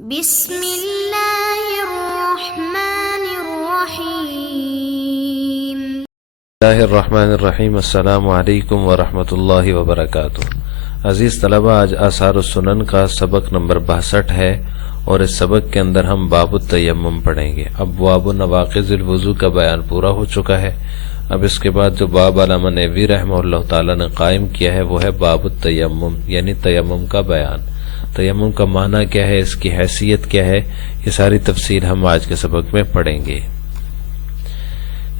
بسم اللہ الرحمن الرحیم۔ اللہ الرحمن الرحیم۔ السلام علیکم ورحمۃ اللہ وبرکاتہ۔ عزیز طلبہ، آج آثار السنن کا سبق نمبر 62 ہے اور اس سبق کے اندر ہم باب التیمم پڑھیں گے۔ اب باب نواقض الوضو کا بیان پورا ہو چکا ہے۔ اب اس کے بعد جو باب علامہ نیوی رحمہ اللہ تعالی نے قائم کیا ہے وہ ہے باب التیمم، یعنی تیمم کا بیان۔ تیمم کا معنی کیا ہے، اس کی حیثیت کیا ہے، یہ ساری تفصیل ہم آج کے سبق میں پڑھیں گے۔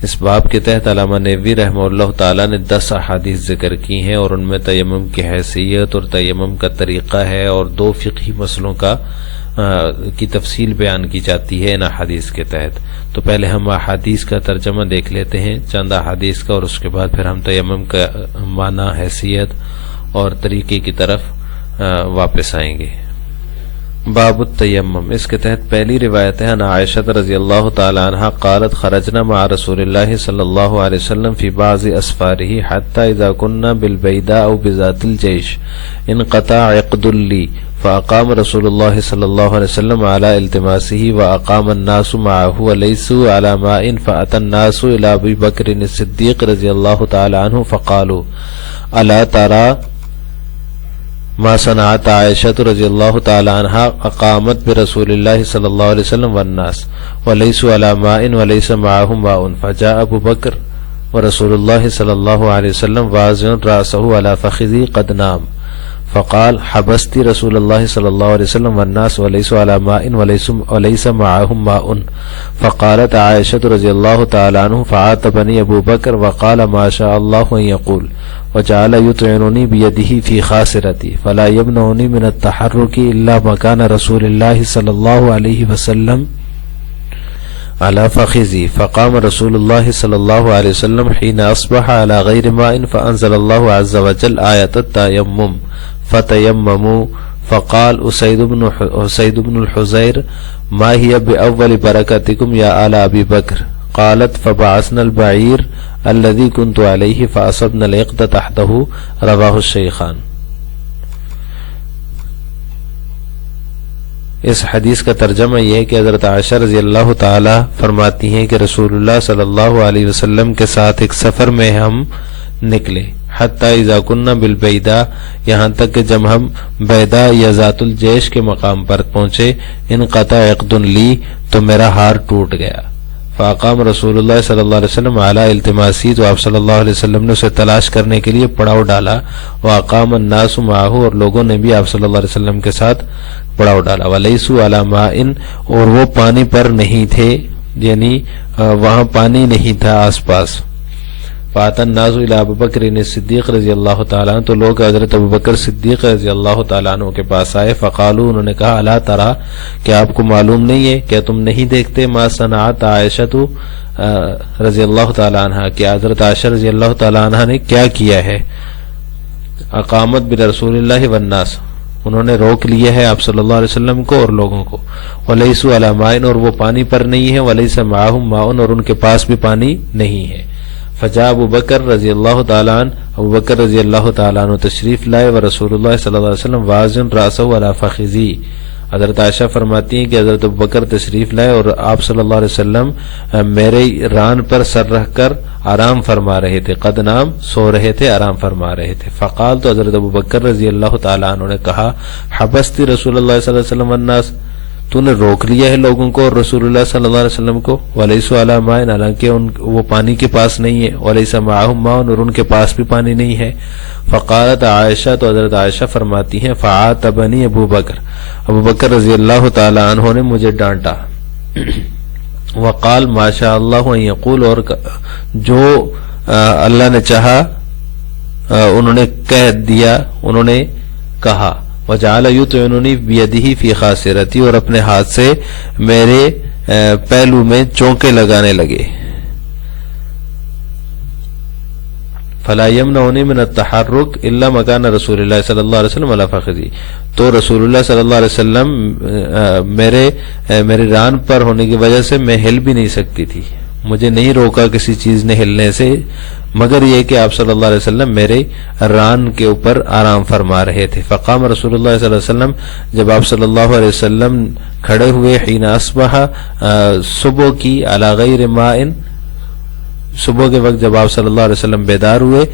اس باب کے تحت علامہ نیوی رحمہ اللہ تعالی نے 10 احادیث ذکر کی ہیں اور ان میں تیمم کی حیثیت اور تیمم کا طریقہ ہے اور 2 فقہی مسئلوں کی تفصیل بیان کی جاتی ہے ان احادیث کے تحت۔ تو پہلے ہم احادیث کا ترجمہ دیکھ لیتے ہیں، چند احادیث کا، اور اس کے بعد پھر ہم تیمم کا معنی، حیثیت اور طریقے کی طرف واپس آئیں گے۔ باب التیمم، اس کے تحت پہلی روایت ہے ان عائشہ رضی اللہ تعالی عنہا قالت خرجنا مع رسول اللہ صلی اللہ علیہ وسلم فی بعض اسفاره حتى اذا كنا بالبيداء او بذات الجيش انقطع عقد لي فاقام رسول الله صلی اللہ علیہ وسلم على التماسه واقام الناس معه وليسوا على ماء فاتى الناس الى ابي بکر الصدیق رضی اللہ تعالی عنہ فقالوا الا ترى ما صنعت عائشة رضی اللہ تعالی عنہ اقامت برسول اللہ صلی اللہ علیہ وسلم والناس وليسوا على ماء وليس معهم ماء فجاء ابو بکر ورسول اللہ صلی اللہ علیہ وسلم واضع رأسه على فخذه قد نام فقال حبست رسول اللہ صلی اللہ علیہ وسلم والناس وليسوا على ماء وليس معهم ماء فقالت عائشة رضی اللہ تعالی عنہ فعاتبني ابو بکر وقال ما شاء اللہ ان يقول وجعل يطعنني بيده في خاصرتي فلا يمنعني من التحرك إلا مكان رسول الله صلى الله عليه وسلم على فخذي فقام رسول الله صلى الله عليه وسلم حين أصبح على غير ماء فأنزل الله عز وجل آية التيمم فتيمموا فقال أسيد بن الحزير ما هي بأول بركتكم يا آل أبي بكر قالت فبعثنا البعير الذي كنت عليه فأصبنا العقد تحته رواه الشيخان۔ اس حدیث کا ترجمہ یہ ہے کہ حضرت عائشہ رضی اللہ تعالی فرماتی ہیں کہ رسول اللہ صلی اللہ علیہ وسلم کے ساتھ ایک سفر میں ہم نکلے، حتی اذا کننا بالبیداء، یہاں تک کہ جب ہم بیدا یا ذات الجیش کے مقام پر پہنچے، انقطع عقد لی، تو میرا ہار ٹوٹ گیا۔ فاقام رسول اللہ صلی اللہ علیہ وسلم علی التماسی، تو آپ صلی اللہ علیہ وسلم نے اسے تلاش کرنے کے لیے پڑاؤ ڈالا، واقام الناس معہ، اور لوگوں نے بھی آپ صلی اللہ علیہ وسلم کے ساتھ پڑاؤ ڈالا، ولیسوا علی ماء، اور وہ پانی پر نہیں تھے، یعنی وہاں پانی نہیں تھا آس پاس۔ فاتى الناس الى ابو بکر الصدیق رضی اللہ تعالیٰ عنہ، تو لوگ حضرت ابو بکر صدیق رضی اللہ تعالیٰ عنہ کے پاس آئے، فقالوا، انہوں نے کہا الا ترى، کہ آپ کو معلوم نہیں ہے، کیا تم نہیں دیکھتے، ما صنعت عائشہ رضی اللہ تعالیٰ عنہ، کہ حضرت عائشہ رضی اللہ تعالیٰ عنہ نے کیا کیا ہے، اقامت برسول اللہ والناس، انہوں نے روک لیا ہے آپ صلی اللہ علیہ وسلم کو اور لوگوں کو، ولیسوا علی ماء، اور وہ پانی پر نہیں ہے، ولیس معهم ماء، اور ان کے پاس بھی پانی نہیں ہے۔ فجاء ابو بکر رضی اللہ تعالیٰ عنہ، ابو بکر رضی اللہ تعالیٰ عنہ تشریف لائے، ورسول اللہ صلی اللہ علیہ وسلم واضع رأسه على فخذی، حضرت عائشہ فرماتی ہیں کہ حضرت ابو بکر تشریف لائے اور آپ صلی اللہ علیہ وسلم میرے ران پر سر رکھ کر آرام فرما رہے تھے، قد نام، سو رہے تھے، آرام فرما رہے تھے۔ فقال، تو حضرت ابو بکر رضی اللہ تعالیٰ عنہ نے کہا حبست رسول اللہ صلی اللہ علیہ وسلم والناس، تو نے روک لیا ہے لوگوں کو اور رسول اللہ صلی اللہ علیہ وسلم کو، ولیسوا علی ماء، حالانکہ وہ پانی کے پاس نہیں ہے، ولیس معهم ماء، اور ان کے پاس بھی پانی نہیں ہے۔ فقالت عائشہ، تو حضرت عائشہ فرماتی ہیں فعاتبنی ابو بکر، ابو بکر رضی اللہ تعالی عنہ نے مجھے ڈانٹا، وقال ما شاء اللہ ان یقول، اور جو اللہ نے چاہا انہوں نے کہہ دیا، انہوں نے کہا، وجعل یطعننی بیدہ فی خاصرتی، اور اپنے ہاتھ سے میرے پہلو میں چونکے لگانے لگے، فلا یمنعنی من التحرک الا مکان رسول اللہ صلی اللہ علیہ وسلم علی فخذی، تو رسول اللہ صلی اللہ علیہ وسلم میرے ران پر ہونے کی وجہ سے میں ہل بھی نہیں سکتی تھی، مجھے نہیں روکا کسی چیز نے ہلنے سے، مگر یہ کہ آپ صلی اللہ علیہ وسلم میرے ران کے اوپر آرام فرما رہے تھے. فقام رسول اللہ صلی اللہ علیہ وسلم، جب آپ صلی اللہ علیہ وسلم کھڑے ہوئے، حین اصبح، صبح کی، علی غیر ماء، صبح کے وقت جب آپ صلی اللہ علیہ وسلم بیدار ہوئے،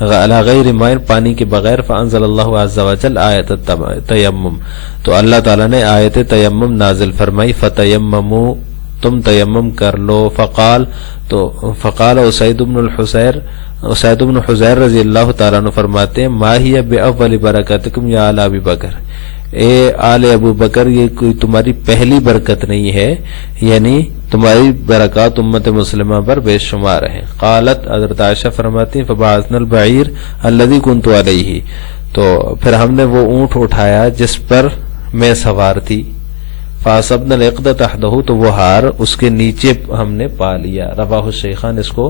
علی غیر ماء، پانی کے بغیر، فانزل اللہ عز وجل آیت التیمم، تو اللہ تعالیٰ نے آیت تیمم نازل فرمائی. فتیمموا، تم تیمم کر لو. فقال اسید بن حضیر رضی اللہ تعالیٰ عنہ فرماتے ہیں، ما ہی باول برکاتکم یا آل ابی بکر، اے آل ابو بکر، یہ کوئی تمہاری پہلی برکت نہیں ہے، یعنی تمہاری برکات امت مسلمہ پر بے شمار ہیں. قالت، حضرت عائشہ فرماتی ہیں، فبعثنا البعیر الذی کنت علیہ، تو پھر ہم نے وہ اونٹ اٹھایا جس پر میں سوار تھی. فاصبنا العقد تحتہ، تو وہ ہار اس کے نیچے ہم نے پا لیا. رواہ الشیخان، اس کو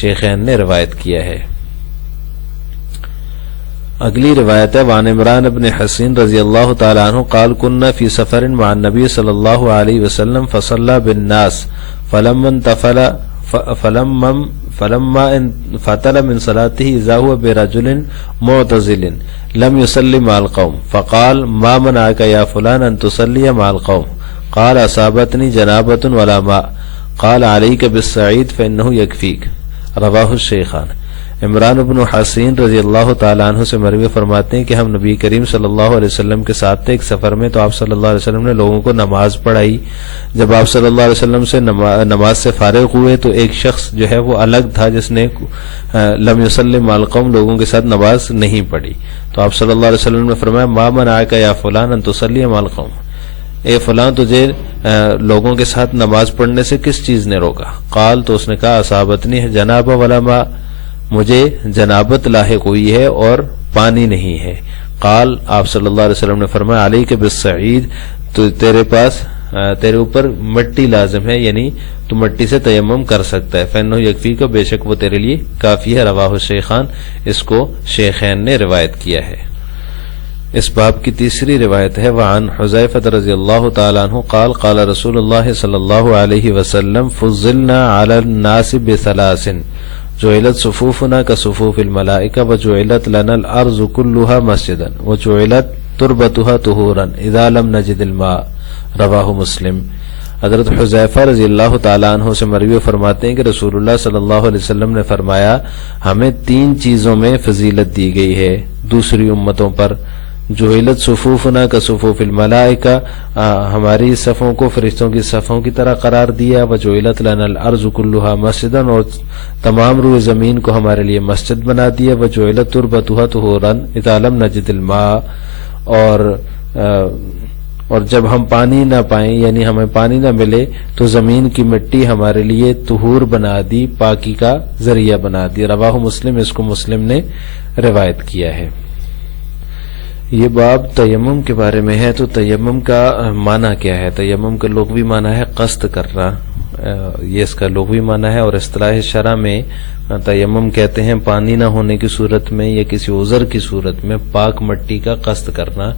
شیخین نے روایت کیا ہے. اگلی روایت ہے، وعن عمران بن حسین رضی اللہ تعالی عنہ قال كنا في سفر مع النبي صلی اللہ علیہ وسلم فصلى بالناس فلما انفتل من صلاته اذا هو برجل معتزل لم يصلي مع القوم فقال ما منعك يا فلان ان تصلي مع القوم؟ قال اصابتني جنابة ولا ماء. قال عليك بالصعيد فانه يكفيك. رواہ الشیخان. عمران بن حسین رضی اللہ تعالیٰ عنہ سے مروی فرماتے ہیں کہ ہم نبی کریم صلی اللہ علیہ وسلم کے ساتھ تھے ایک سفر میں، تو آپ صلی اللہ علیہ وسلم نے لوگوں کو نماز پڑھائی. جب آپ صلی اللہ علیہ وسلم سے نماز سے فارغ ہوئے تو ایک شخص جو ہے وہ الگ تھا جس نے لم یصلی مع القوم، لوگوں کے ساتھ نماز نہیں پڑھی. تو آپ صلی اللہ علیہ وسلم نے فرمایا، ما منعک یا فلان ان تصلی مع القوم، اے فلاں تجھے لوگوں کے ساتھ نماز پڑھنے سے کس چیز نے روکا؟ قال، تو اس نے کہا، اصابتنی جنابہ ولا ماء، مجھے جنابت لاحق ہوئی ہے اور پانی نہیں ہے. قال، آپ صلی اللہ علیہ وسلم نے فرمایا، علیک بالصعید، تو تیرے اوپر مٹی لازم ہے، یعنی تو مٹی سے تیمم کر سکتا ہے. فإنه یکفیک، بے شک وہ تیرے لیے کافی ہے. رواہ الشیخان، اس کو شیخین نے روایت کیا ہے. اس باب کی تیسری روایت ہے، وعن حذیفہ رضی اللہ تعالی عنہ قال قال رسول اللہ صلی اللہ علیہ وسلم فضلنا علی الناس بثلاث جعلت صفوفنا كصفوف الملائکہ وجعلت لنا الارض كلها مسجدا وجعلت تربتها طہورا اذا لم نجد الماء. رواہ مسلم. حضرت حذیفہ رضی اللہ تعالیٰ عنہ سے مروی فرماتے ہیں کہ رسول اللہ صلی اللہ علیہ وسلم نے فرمایا، ہمیں 3 چیزوں میں فضیلت دی گئی ہے دوسری امتوں پر. جعلت صفوفنا كصفوف الملائکہ، ہماری صفوں کو فرشتوں کی صفوں کی طرح قرار دیا. وجعلت لنا الارض كلها مسجدا، اور تمام روئے زمین کو ہمارے لیے مسجد بنا دیا. وجعلت تربتها طہورا اذا لم نجد الماء، اور جب ہم پانی نہ پائیں، یعنی ہمیں پانی نہ ملے، تو زمین کی مٹی ہمارے لیے طہور بنا دی، پاکی کا ذریعہ بنا دی. رواہ مسلم، اس کو مسلم نے روایت کیا ہے. یہ باب تیمم کے بارے میں ہے. تو تیمم کا معنی کیا ہے؟ تیمم کا لغوی معنی ہے قصد کرنا، یہ اس کا لغوی معنی ہے. اور اصطلاح شرع میں تیمم کہتے ہیں پانی نہ ہونے کی صورت میں یا کسی عذر کی صورت میں پاک مٹی کا قصد کرنا،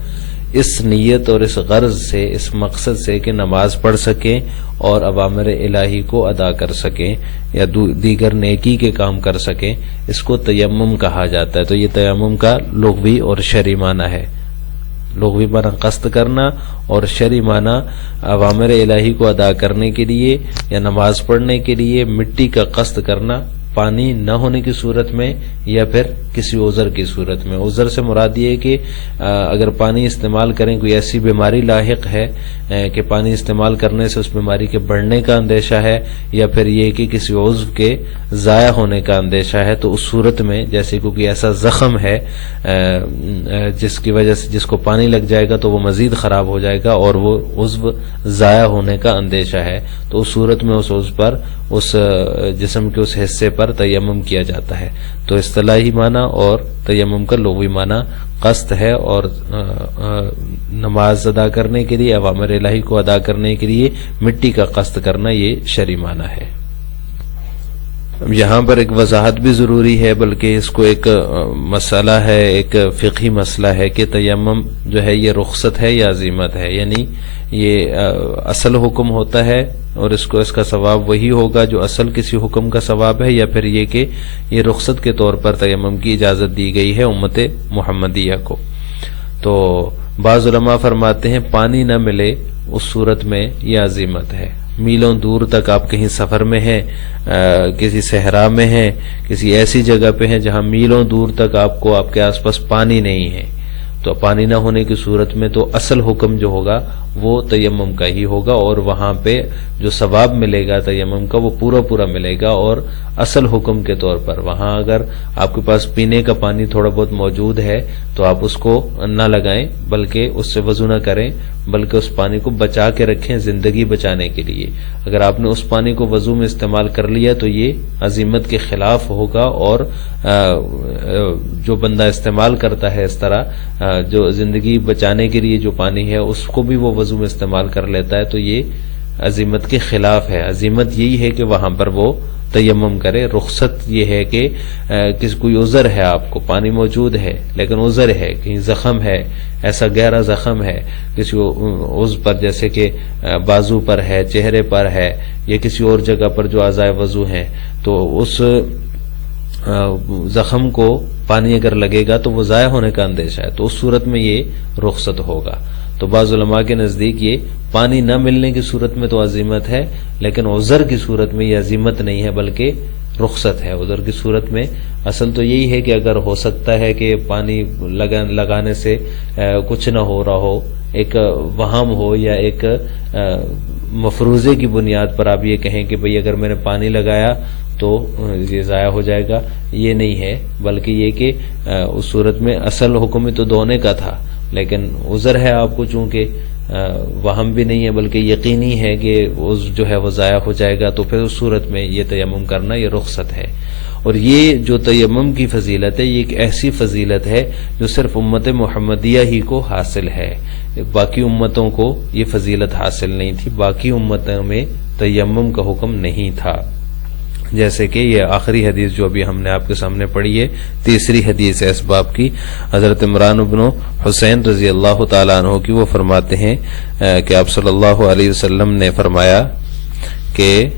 اس نیت اور اس غرض سے، اس مقصد سے کہ نماز پڑھ سکیں اور اوامر الہی کو ادا کر سکیں یا دیگر نیکی کے کام کر سکیں، اس کو تیمم کہا جاتا ہے. تو یہ تیمم کا لغوی اور شرعی معنی ہے. لغوی معنی قصد کرنا اور شرعی معنی اوامر الہی کو ادا کرنے کے لیے یا نماز پڑھنے کے لیے مٹی کا قصد کرنا، پانی نہ ہونے کی صورت میں یا پھر کسی عذر کی صورت میں. عذر سے مراد یہ ہے کہ اگر پانی استعمال کریں، کوئی ایسی بیماری لاحق ہے کہ پانی استعمال کرنے سے اس بیماری کے بڑھنے کا اندیشہ ہے، یا پھر یہ کہ کسی عضو کے ضائع ہونے کا اندیشہ ہے، تو اس صورت میں جیسے کوئی ایسا زخم ہے جس کی وجہ سے جس کو پانی لگ جائے گا تو وہ مزید خراب ہو جائے گا اور وہ عضو ضائع ہونے کا اندیشہ ہے، تو اس صورت میں اس عضو پر، اس جسم کے اس حصے پر تیمم کیا جاتا ہے. تو اصطلاحی معنی اور تیمم کا لغوی معنی قصد ہے، اور نماز ادا کرنے کے لیے، اوامر الہی کو ادا کرنے کے لیے مٹی کا قصد کرنا، یہ شرعی معنی ہے. یہاں پر ایک وضاحت بھی ضروری ہے، بلکہ اس کو ایک مسئلہ ہے، ایک فقہی مسئلہ ہے کہ تیمم جو ہے یہ رخصت ہے یا عزیمت ہے. یعنی یہ اصل حکم ہوتا ہے اور اس کا ثواب وہی ہوگا جو اصل کسی حکم کا ثواب ہے، یا پھر یہ کہ یہ رخصت کے طور پر تیمم کی اجازت دی گئی ہے امت محمدیہ کو۔ تو بعض علماء فرماتے ہیں پانی نہ ملے اس صورت میں یہ عزیمت ہے، میلوں دور تک آپ کہیں سفر میں ہیں، کسی صحرا میں ہیں، کسی ایسی جگہ پہ ہیں جہاں میلوں دور تک آپ کو آپ کے آس پاس پانی نہیں ہے، تو پانی نہ ہونے کی صورت میں تو اصل حکم جو ہوگا وہ تیمم کا ہی ہوگا، اور وہاں پہ جو ثواب ملے گا تیمم کا وہ پورا ملے گا، اور اصل حکم کے طور پر وہاں اگر آپ کے پاس پینے کا پانی تھوڑا بہت موجود ہے تو آپ اس کو نہ لگائیں، بلکہ اس سے وضو نہ کریں، بلکہ اس پانی کو بچا کے رکھیں زندگی بچانے کے لیے۔ اگر آپ نے اس پانی کو وضو میں استعمال کر لیا تو یہ عزیمت کے خلاف ہوگا، اور جو بندہ استعمال کرتا ہے اس طرح جو زندگی بچانے کے لیے جو پانی ہے اس کو بھی وہ وضو میں استعمال کر لیتا ہے، تو یہ عزیمت کے خلاف ہے۔ عزیمت یہی ہے کہ وہاں پر وہ تیمم کرے۔ رخصت یہ ہے کہ کوئی عذر ہے، آپ کو پانی موجود ہے لیکن عذر ہے، کہیں زخم ہے، ایسا گہرا زخم ہے کسی عضو پر، جیسے کہ بازو پر ہے، چہرے پر ہے، یا کسی اور جگہ پر جو اعضائے وضو ہیں، تو اس زخم کو پانی اگر لگے گا تو وہ ضائع ہونے کا اندیشہ ہے، تو اس صورت میں یہ رخصت ہوگا۔ تو بعض علماء کے نزدیک یہ پانی نہ ملنے کی صورت میں تو عزیمت ہے، لیکن عذر کی صورت میں یہ عزیمت نہیں ہے بلکہ رخصت ہے۔ عذر کی صورت میں اصل تو یہی ہے کہ اگر ہو سکتا ہے کہ پانی لگانے سے کچھ نہ ہو رہا ہو، ایک وہم ہو یا ایک مفروضے کی بنیاد پر آپ یہ کہیں کہ بھئی اگر میں نے پانی لگایا تو یہ ضائع ہو جائے گا، یہ نہیں ہے، بلکہ یہ کہ اس صورت میں اصل حکم تو دھونے کا تھا، لیکن عذر ہے آپ کو، چونکہ وہم بھی نہیں ہے بلکہ یقینی ہے کہ جو ہے وہ ضائع ہو جائے گا، تو پھر اس صورت میں یہ تیمم کرنا یہ رخصت ہے۔ اور یہ جو تیمم کی فضیلت ہے یہ ایک ایسی فضیلت ہے جو صرف امت محمدیہ ہی کو حاصل ہے، باقی امتوں کو یہ فضیلت حاصل نہیں تھی، باقی امتوں میں تیمم کا حکم نہیں تھا۔ جیسے کہ یہ آخری حدیث جو ابھی ہم نے آپ کے سامنے پڑھی ہے، تیسری حدیث ہے اس باب کی، حضرت عمران بن حسین رضی اللہ تعالیٰ عنہ کی، وہ فرماتے ہیں کہ آپ صلی اللہ علیہ وسلم نے فرمایا کہ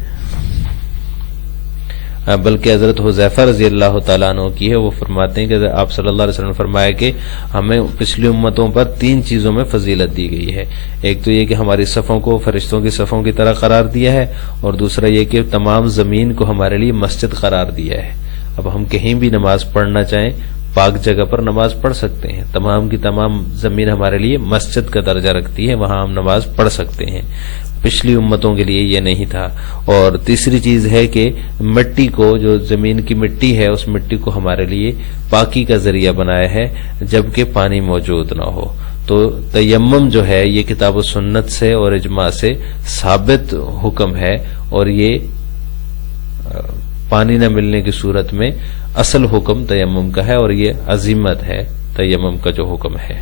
بلکہ حضرت حذیفہ رضی اللہ تعالیٰ عنہ کی ہے، وہ فرماتے ہیں کہ آپ صلی اللہ علیہ وسلم نے فرمایا کہ ہمیں پچھلی امتوں پر 3 چیزوں میں فضیلت دی گئی ہے۔ ایک تو یہ کہ ہماری صفوں کو فرشتوں کی صفوں کی طرح قرار دیا ہے، اور دوسرا یہ کہ تمام زمین کو ہمارے لیے مسجد قرار دیا ہے۔ اب ہم کہیں بھی نماز پڑھنا چاہیں پاک جگہ پر نماز پڑھ سکتے ہیں، تمام کی تمام زمین ہمارے لیے مسجد کا درجہ رکھتی ہے، وہاں ہم نماز پڑھ سکتے ہیں۔ پچھلی امتوں کے لیے یہ نہیں تھا۔ اور تیسری چیز ہے کہ مٹی کو، جو زمین کی مٹی ہے، اس مٹی کو ہمارے لیے پاکی کا ذریعہ بنایا ہے جبکہ پانی موجود نہ ہو۔ تو تیمم جو ہے یہ کتاب و سنت سے اور اجماع سے ثابت حکم ہے، اور یہ پانی نہ ملنے کی صورت میں اصل حکم تیمم کا ہے، اور یہ عزیمت ہے تیمم کا جو حکم ہے۔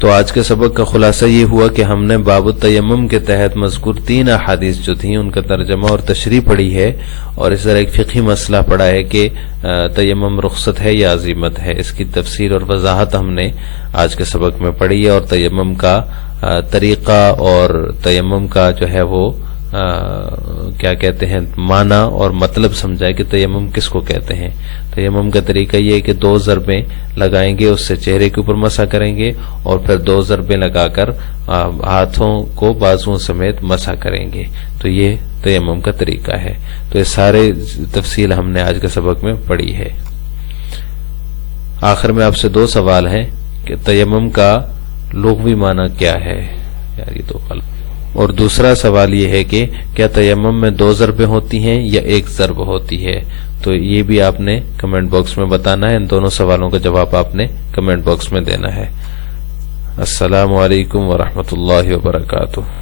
تو آج کے سبق کا خلاصہ یہ ہوا کہ ہم نے باب التیمم کے تحت مذکور 3 احادیث جو تھیں ان کا ترجمہ اور تشریح پڑھی ہے، اور اس طرح ایک فقہی مسئلہ پڑھا ہے کہ تیمم رخصت ہے یا عزیمت ہے۔ اس کی تفسیر اور وضاحت ہم نے آج کے سبق میں پڑھی ہے، اور تیمم کا طریقہ اور تیمم کا جو ہے وہ کیا کہتے ہیں معنی اور مطلب سمجھائے کہ تیمم کس کو کہتے ہیں۔ تیمم کا طریقہ یہ ہے کہ 2 ضربیں لگائیں گے، اس سے چہرے کے اوپر مسح کریں گے، اور پھر 2 ضربیں لگا کر ہاتھوں کو بازوؤں سمیت مسح کریں گے، تو یہ تیمم کا طریقہ ہے۔ تو یہ سارے تفصیل ہم نے آج کے سبق میں پڑھی ہے۔ آخر میں آپ سے 2 سوال ہیں کہ تیمم کا لغوی معنی کیا ہے، یار یہ تو غلط، اور دوسرا سوال یہ ہے کہ کیا تیمم میں 2 ضربیں ہوتی ہیں یا 1 ضرب ہوتی ہے؟ تو یہ بھی آپ نے کمنٹ باکس میں بتانا ہے، ان دونوں سوالوں کا جواب آپ نے کمنٹ باکس میں دینا ہے۔ السلام علیکم ورحمۃ اللہ وبرکاتہ۔